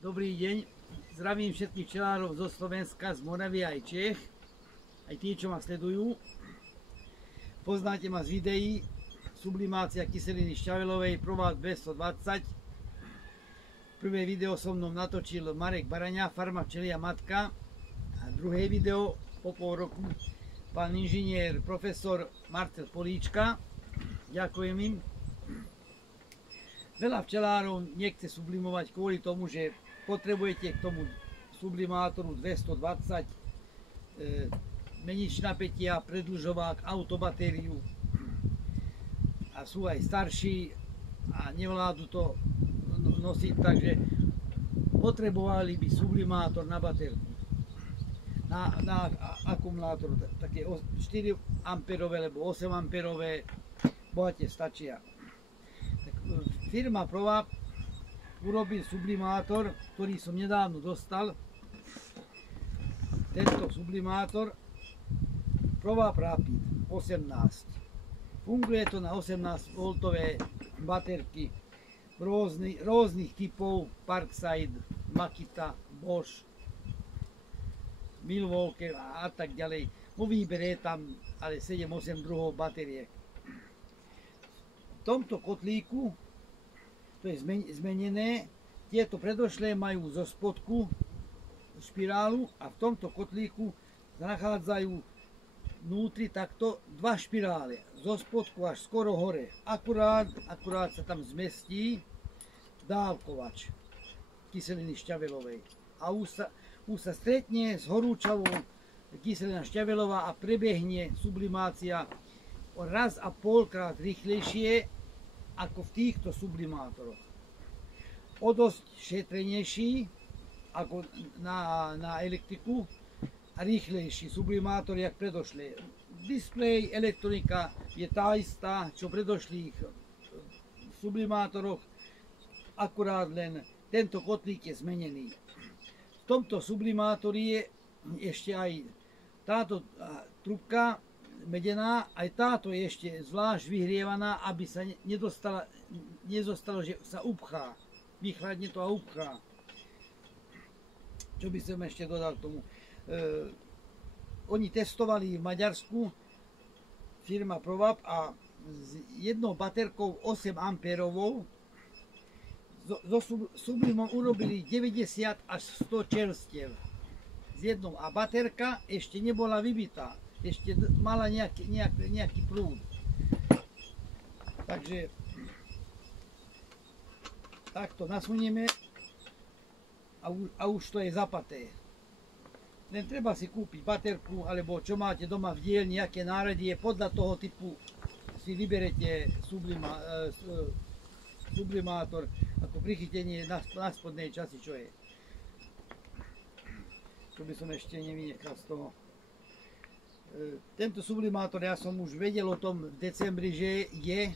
Dobrý deň, zdravím všetkých včelárov zo Slovenska, z Moravy aj Čech, aj tí, čo ma sledujú. Poznáte ma z videí sublimácia kyseliny šťavelovej Provap 220. Prvé video so mnou natočil Marek Baraňa, Farma Včelia Matka. A druhé video po pol roku pán inžinier profesor Marcel Políčka. Ďakujem im. Veľa včelárov nechce sublimovať kvôli tomu, že potrebujete k tomu sublimátoru 220 menič napätia, predĺžovák, autobatériu a sú aj starší a nevládu to nosiť, takže potrebovali by sublimátor na baterku, na akumulátor, také 4 amperové alebo 8 amperové bohate stačia. Tak firma Provap urobil sublimátor, ktorý som nedávno dostal. Tento sublimátor Provap Rapid 18. Funguje to na 18 V baterky rôznych typov, Parkside, Makita, Bosch, Milwaukee a tak ďalej. Po výbere je tam ale 7-8 druhov batériek. V tomto kotlíku to je zmenené, tieto predošlé majú zo spodku špirálu a v tomto kotlíku nachádzajú vnútri takto dva špirále, zo spodku až skoro hore. Akurát sa tam zmestí dávkovač kyseliny šťavelovej a už sa stretne s horúčavou kyselina šťavelová a prebehne sublimácia o 1,5 krát rýchlejšie ako v týchto sublimátoroch. O dosť šetrenejší ako na elektriku a rýchlejší sublimátor, jak predošlé. Displej, elektronika je tá istá, čo v predošlých sublimátoroch, akurát len tento kotlík je zmenený. V tomto sublimátori je ešte aj táto trubka medená, aj táto je ešte zvlášť vyhrievaná, aby sa nezostalo, že sa upchá. Vychladne to a upchá. Čo by som ešte dodal k tomu? Oni testovali v Maďarsku, firma Provap, a s jednou baterkou 8 amperovou so sublimom urobili 90 až 100 čerstiev. S jednou. A baterka ešte nebola vybitá. Ešte mala nejaký prúd. Takže takto nasunieme a už to je zapaté. Len treba si kúpiť baterku, alebo čo máte doma v dielni, aké náradie, podľa toho typu si vyberete sublimátor ako prichytenie na spodnej časti, čo je. Čo by som ešte nevynechal z toho. Tento sublimátor, ja som už vedel o tom v decembri, že je,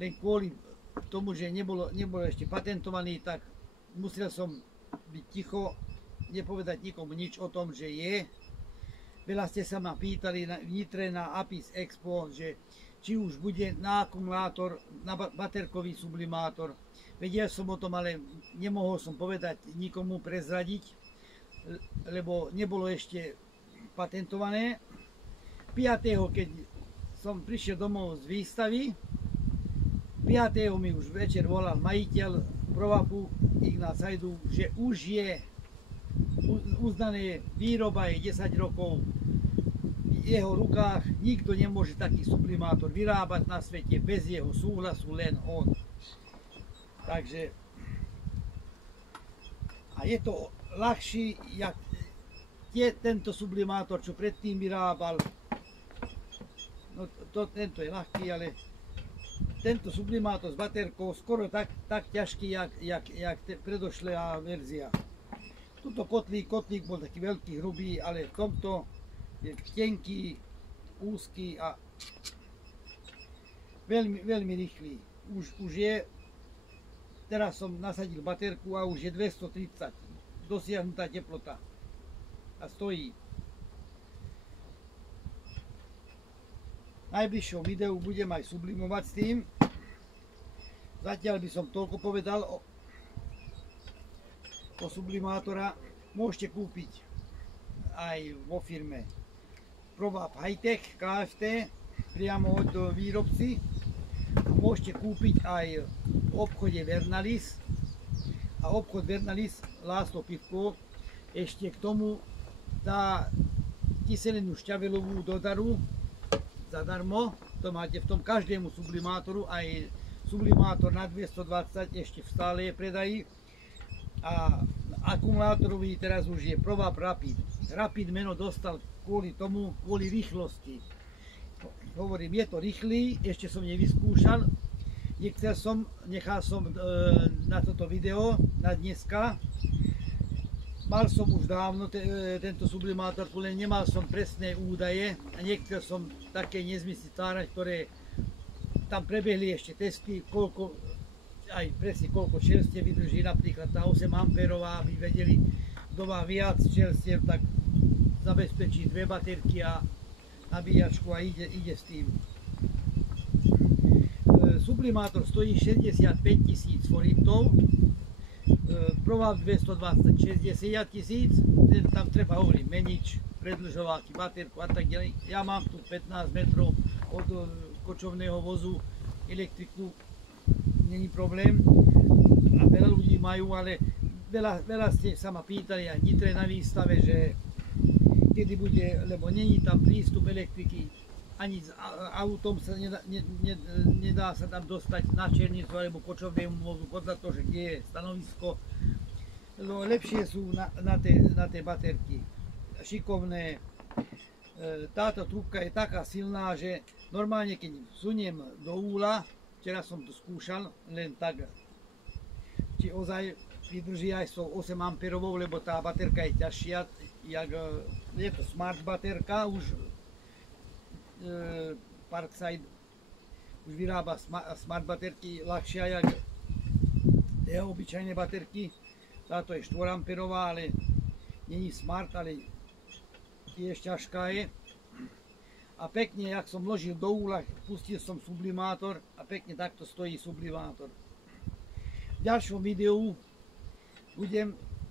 len kvôli tomu, že nebolo ešte patentovaný, tak musel som byť ticho, nepovedať nikomu nič o tom, že je. Veľa ste sa ma pýtali v Nitre na Apis Expo, že či už bude na akumulátor, na baterkový sublimátor. Vedel som o tom, ale nemohol som povedať nikomu, prezradiť, lebo nebolo ešte patentované. 5. keď som prišiel domov z výstavy, 5. mi už večer volal majiteľ Provapu Ignác Hajdu, že už je uznané, výroba je 10 rokov v jeho rukách, nikto nemôže taký sublimátor vyrábať na svete bez jeho súhlasu, len on. Takže a je to ľahší, jak tento sublimátor, čo predtým vyrábal. No tento je ľahký, ale tento sublimátor s baterkou skoro tak ťažký, jak predošlá verzia. Tuto kotlík bol taký veľký, hrubý, ale v tomto je tenký, úzky a veľmi rýchly. Už je, teraz som nasadil baterku a už je 230 dosiahnutá teplota a stojí. V najbližšom videu budem aj sublimovať s tým. Zatiaľ by som toľko povedal. sublimátora môžete kúpiť aj vo firme Provap Hightech KFT priamo od výrobci. Môžete kúpiť aj v obchode Vernalis a obchod Vernalis László Pivko ešte k tomu dá kyselinu šťavelovú do daru zadarmo. To máte v tom každému sublimátoru, aj sublimátor na 220 ešte stále je predají. A akumulátorový teraz už je Provap Rapid. Rapid meno dostal kvôli tomu, kvôli rýchlosti. Hovorím, je to rýchly, ešte som nevyskúšal. Nechal som na toto video, na dneska. Mal som už dávno tento sublimátor, len nemal som presné údaje a nechcel som také nezmysly tvárať, ktoré tam prebehli ešte testy, aj presne koľko čerstiev vydrží, napríklad tá 8 amperová, aby vedeli, kto má viac čerstiev, tak zabezpečí 2 baterky a nabíjačku a ide s tým. Sublimátor stojí 65 000 forintov, Provap 220 60 000, tam treba hovoriť menič, predĺžováky, baterku a tak ďalej. Ja mám tu 15 metrov od kočovného vozu, elektriku, není problém a veľa ľudí majú, ale veľa ste sa ma pýtali aj Nitre na výstave, že kedy bude, lebo není tam prístup elektriky, ani s autom sa nedá sa tam dostať na Černicu alebo kočovnému vozu podľa toho, že kde je stanovisko. No, lepšie sú na tie baterky šikovné. Táto trúbka je taká silná, že normálne keď vsuniem do úla, včera som to skúšal, len tak, či ozaj vydrží aj s 8 amperovou, lebo tá baterka je ťažšia, je to smart baterka, už Parkside už vyrába smart baterky ľahšia, jak jeho obyčajné baterky. Táto je 4 amperová, ale není smart, ale tiež ťažká je. A pekne, jak som vložil do úla, pustil som sublimátor a pekne takto stojí sublimátor. V ďalšom videu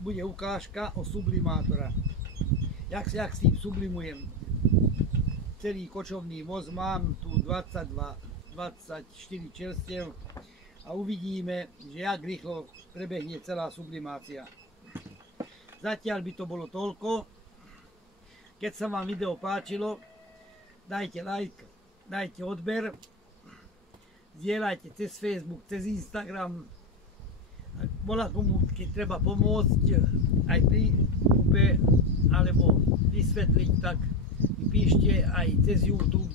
bude ukážka o sublimátora. Jak s tým sublimujem. Celý kočovný voz mám tu 24 čerstiev a uvidíme, že jak rýchlo prebehne celá sublimácia. Zatiaľ by to bolo toľko. Keď sa vám video páčilo, dajte like, dajte odber, zdieľajte cez Facebook, cez Instagram. Ak bola komu, keď treba pomôcť aj pri kúpe alebo vysvetliť, tak mi píšte aj cez YouTube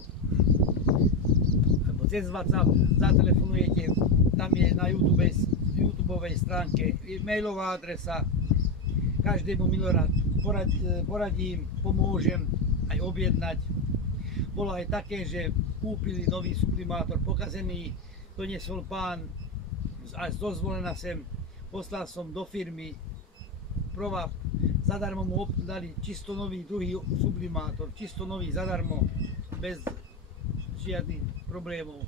alebo cez WhatsApp, zatelefonujete, tam je na YouTubeovej stránke mailová adresa. Každému milorad poradím, pomôžem aj objednať. Bolo aj také, že kúpili nový sublimátor pokazený, doniesol pán až dozvolená sem, poslal som do firmy Provap, zadarmo mu dali čisto nový druhý sublimátor, čisto nový zadarmo, bez žiadnych problémov.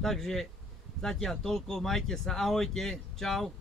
Takže zatiaľ toľko, majte sa, ahojte, čau.